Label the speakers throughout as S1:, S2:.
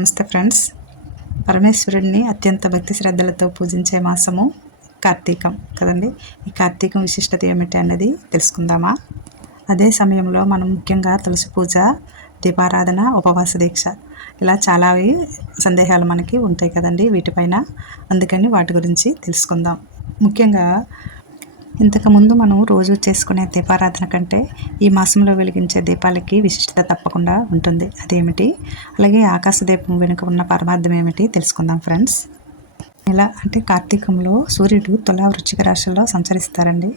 S1: నమస్తే ఫ్రెండ్స్. పరమేశ్వరుడిని అత్యంత భక్తి శ్రద్ధలతో పూజించే మాసము కార్తీకం కదండి. ఈ కార్తీకం విశిష్టత ఏమిటి అన్నది తెలుసుకుందామా? అదే సమయంలో మనం ముఖ్యంగా తులసి పూజ దీపారాధన ఉపవాస దీక్ష ఇలా చాలా సందేహాలు మనకి ఉంటాయి కదండి వీటిపైన. అందుకని వాటి గురించి తెలుసుకుందాం. ముఖ్యంగా ఇంతకుముందు మనం రోజు చేసుకునే దీపారాధన కంటే ఈ మాసంలో వెలిగించే దీపాలకి విశిష్టత తప్పకుండా ఉంటుంది. అదేమిటి? అలాగే ఆకాశ దీపం వెనుక ఉన్న పరమార్థం ఏమిటి? తెలుసుకుందాం ఫ్రెండ్స్. ఇలా అంటే కార్తీకంలో సూర్యుడు తులా వృచ్చిక రాశిలో సంచరిస్తారండి.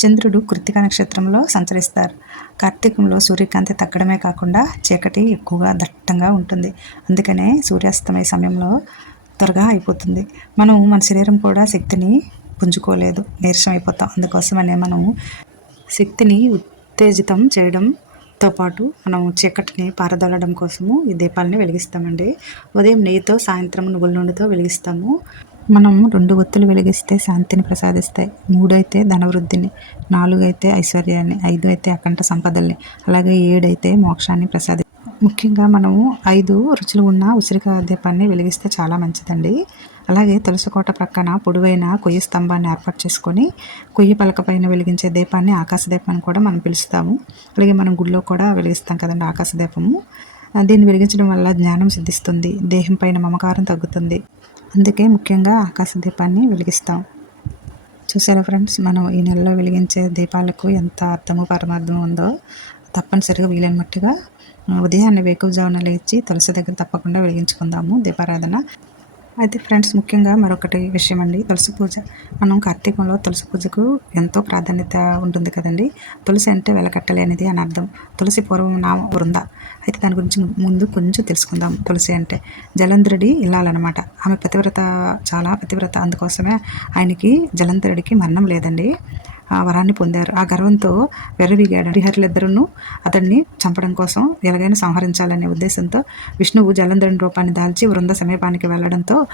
S1: చంద్రుడు కృతిక నక్షత్రంలో సంచరిస్తారు. కార్తీకంలో సూర్యకాంతి తగ్గడమే కాకుండా చీకటి ఎక్కువగా దట్టంగా ఉంటుంది. అందుకనే సూర్యాస్తమయ సమయంలో త్వరగా అయిపోతుంది. మనం మన శరీరం కూడా శక్తిని పుంజుకోలేదు. నీరసం అయిపోతాం అందుకోసమనే మనం శక్తిని ఉత్తేజితం చేయడంతో పాటు మనం చీకటిని పారదోలడం కోసము ఈ దీపాలని వెలిగిస్తామండి. ఉదయం నెయ్యితో సాయంత్రం నువ్వుల నూనెతో వెలిగిస్తాము. మనం రెండు ఒత్తులు వెలిగిస్తే శాంతిని ప్రసాదిస్తాయి. మూడు అయితే ధనవృద్ధిని నాలుగు అయితే ఐశ్వర్యాన్ని ఐదు అయితే అకంఠ సంపదల్ని అలాగే ఏడైతే మోక్షాన్ని ప్రసాది ముఖ్యంగా మనము ఐదు రుచులు ఉన్న ఉసిరికాయ దీపాన్ని వెలిగిస్తే చాలా మంచిదండి. అలాగే తులసికోట ప్రక్కన పొడవైన కొయ్యి స్తంభాన్ని ఏర్పాటు చేసుకొని కొయ్యి పలక పైన వెలిగించే దీపాన్ని ఆకాశ దీపాన్ని కూడా మనం పిలుస్తాము. అలాగే మనం గుడిలో కూడా వెలిగిస్తాం కదండి ఆకాశ దీపము. దీన్ని వెలిగించడం వల్ల జ్ఞానం సిద్ధిస్తుంది దేహం పైన మమకారం తగ్గుతుంది. అందుకే ముఖ్యంగా ఆకాశ దీపాన్ని వెలిగిస్తాం. చూసారా ఫ్రెండ్స్ మనం ఈ నెలలో వెలిగించే దీపాలకు ఎంత అర్థము పరమార్థం ఉందో తప్పనిసరిగా వీలైన మట్టుగా ఉదయాన్నే వేకువజామున లేచి తులసి దగ్గర తప్పకుండా వెలిగించుకుందాము దీపారాధన. అయితే ఫ్రెండ్స్ ముఖ్యంగా మరొకటి విషయం అండి తులసి పూజ. మనం కార్తీకంలో తులసి పూజకు ఎంతో ప్రాధాన్యత ఉంటుంది కదండి. తులసి అంటే వెలకట్టలేనిది అని అర్థం. తులసి పూర్వం నా వృంద అయితే దాని గురించి ముందు కొంచెం తెలుసుకుందాం. తులసి అంటే జలంధ్రుడి ఇల్లాలన్నమాట. ఆమె పతివ్రత చాలా పతివ్రత. అందుకోసమే ఆయనకి జలంధ్రుడికి మరణం లేదండి. వరాన్ని పొందారు. ఆ గర్వంతో వెర్రవీగాడు హరిహరులిద్దరూ అతన్ని చంపడం కోసం ఎలాగైనా సంహరించాలనే ఉద్దేశంతో విష్ణువు జలంధరుని రూపాన్ని దాల్చి వృంద సమీపానికి వెళ్ళడంతో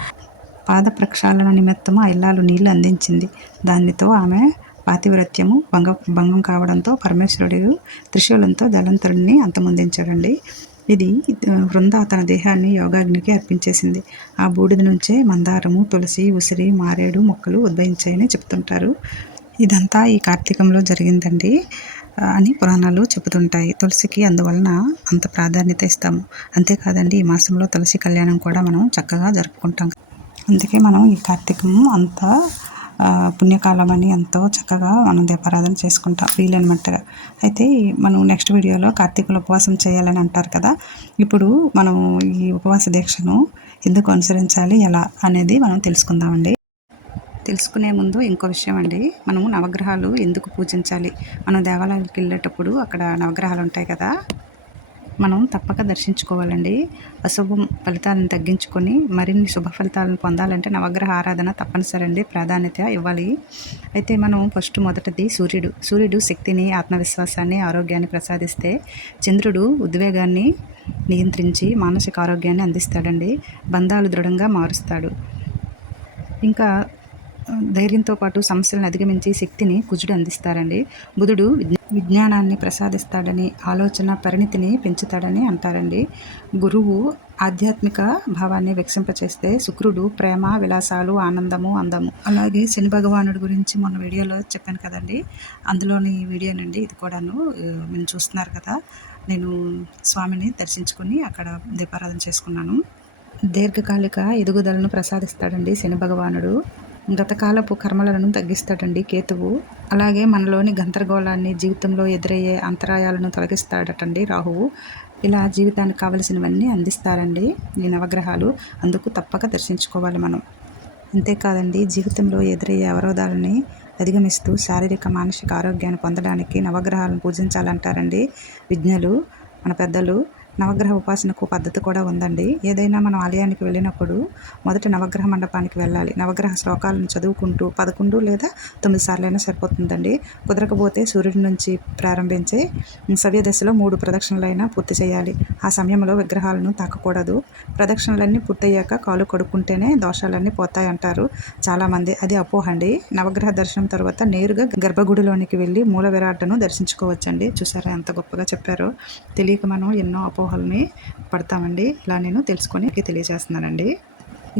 S1: పాద ప్రక్షాళన నిమిత్తము ఆ ఇల్లాలు నీళ్ళు అందించింది. దానితో ఆమె పాతివ్రత్యము భంగ భంగం కావడంతో పరమేశ్వరుడు త్రిశూలంతో జలంతరుణ్ణి అంతమొందించాడండి. ఇది వృంద తన దేహాన్ని యోగాగ్నికి అర్పించేసింది. ఆ బూడిద నుంచే మందారము తులసి ఉసిరి మారేడు మొక్కలు ఉద్భవించాయని చెప్తుంటారు. ఇదంతా ఈ కార్తీకంలో జరిగిందండి అని పురాణాలు చెబుతుంటాయి. తులసికి అందువలన అంత ప్రాధాన్యత ఇస్తాము. అంతేకాదండి ఈ మాసంలో తులసి కళ్యాణం కూడా మనం చక్కగా జరుపుకుంటాం. అందుకే మనం ఈ కార్తీకము అంత పుణ్యకాలం అని ఎంతో చక్కగా మనం దీపారాధన చేసుకుంటాం వీలైనట్టుగా అయితే మనం నెక్స్ట్ వీడియోలో కార్తీకులు ఉపవాసం చేయాలని అంటారు కదా ఇప్పుడు మనం ఈ ఉపవాస దీక్షను ఎందుకు అనుసరించాలి ఎలా అనేది మనం తెలుసుకుందామండి. తెలుసుకునే ముందు ఇంకో విషయం అండి. మనము నవగ్రహాలు ఎందుకు పూజించాలి? మనం దేవాలయానికి వెళ్ళేటప్పుడు అక్కడ నవగ్రహాలు ఉంటాయి కదా మనం తప్పక దర్శించుకోవాలండి. అశుభం ఫలితాలను తగ్గించుకొని మరిన్ని శుభ ఫలితాలను పొందాలంటే నవగ్రహ ఆరాధన తప్పనిసరి అండి ప్రాధాన్యత ఇవ్వాలి. అయితే మనం ఫస్ట్ మొదటిది సూర్యుడు. సూర్యుడు శక్తిని ఆత్మవిశ్వాసాన్ని ఆరోగ్యాన్ని ప్రసాదిస్తే చంద్రుడు ఉద్వేగాన్ని నియంత్రించి మానసిక ఆరోగ్యాన్ని అందిస్తాడండి. బంధాలు దృఢంగా మారుస్తాడు. ఇంకా ధైర్యంతో పాటు సమస్యలను అధిగమించి శక్తిని కుజుడు అందిస్తారండి. బుధుడు విజ్ఞానాన్ని ప్రసాదిస్తాడని ఆలోచన పరిణితిని పెంచుతాడని అంటారండి. గురువు ఆధ్యాత్మిక భావాన్ని వికసింపచేస్తే శుక్రుడు ప్రేమ విలాసాలు ఆనందము అందము. అలాగే శని భగవానుడి గురించి మొన్న వీడియోలో చెప్పాను కదండి. అందులోని వీడియోనండి ఇది కూడాను మేము చూస్తున్నారు కదా. నేను స్వామిని దర్శించుకుని అక్కడ దీపారాధన చేసుకున్నాను. దీర్ఘకాలిక ఎదుగుదలను ప్రసాదిస్తాడండి శని భగవానుడు. గతకాలపు కర్మలను తగ్గిస్తాడండి కేతువు. అలాగే మనలోని గందరగోళాన్ని జీవితంలో ఎదురయ్యే అంతరాయాలను తొలగిస్తాడటండి రాహువు. ఇలా జీవితానికి కావలసినవన్నీ అందిస్తారండి ఈ నవగ్రహాలు. అందుకు తప్పక దర్శించుకోవాలి మనం. అంతేకాదండి జీవితంలో ఎదురయ్యే అవరోధాలని అధిగమిస్తూ శారీరక మానసిక ఆరోగ్యాన్ని పొందడానికి నవగ్రహాలను పూజించాలంటారండి విజ్ఞులు మన పెద్దలు. నవగ్రహ ఉపాసనకు పద్ధతి కూడా ఉందండి. ఏదైనా మనం ఆలయానికి వెళ్ళినప్పుడు మొదట నవగ్రహ మండపానికి వెళ్ళాలి. నవగ్రహ శ్లోకాలను చదువుకుంటూ పదకొండు లేదా తొమ్మిది సార్లైనా సరిపోతుందండి. కుదరకపోతే సూర్యుడి నుంచి ప్రారంభించే సవ్య దశలో మూడు ప్రదక్షిణలైనా పూర్తి చేయాలి. ఆ సమయంలో విగ్రహాలను తాకకూడదు. ప్రదక్షిణలన్నీ పూర్తయ్యాక కాలు కడుక్కుంటేనే దోషాలన్నీ పోతాయి అంటారు చాలామంది. అది అపోహండి నవగ్రహ దర్శనం తర్వాత నేరుగా గర్భగుడిలోనికి వెళ్ళి మూల విరాటను దర్శించుకోవచ్చండి. చూసారా ఎంత గొప్పగా చెప్పారో. తెలియక మనం ఎన్నో అపోహ అపోహల్ని పడతామండి. ఇలా నేను తెలుసుకొని తెలియజేస్తున్నానండి.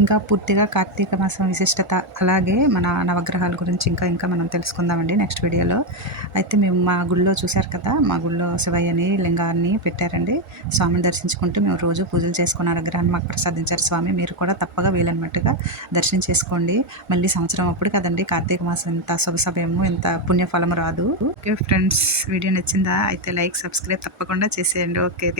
S1: ఇంకా పూర్తిగా కార్తీక మాసం విశిష్టత అలాగే మన నవగ్రహాల గురించి ఇంకా ఇంకా మనం తెలుసుకుందామండి నెక్స్ట్ వీడియోలో. అయితే మేము మా గుళ్ళో చూశారు కదా మా గుళ్ళో శివయ్యని లింగాన్ని పెట్టారండి. స్వామిని దర్శించుకుంటూ మేము రోజు పూజలు చేసుకున్న అనుగ్రహాన్ని మాకు ప్రసాదించారు. స్వామి మీరు కూడా తప్పగా వీలన్నట్టుగా దర్శనం చేసుకోండి. మళ్ళీ సంవత్సరం అప్పుడు కదండి కార్తీక మాసం ఇంత శుభ సమయము ఇంత పుణ్యఫలము రాదు. ఓకే ఫ్రెండ్స్ వీడియో నచ్చిందా? అయితే లైక్ సబ్స్క్రైబ్ తప్పకుండా చేసేయండి. ఓకే.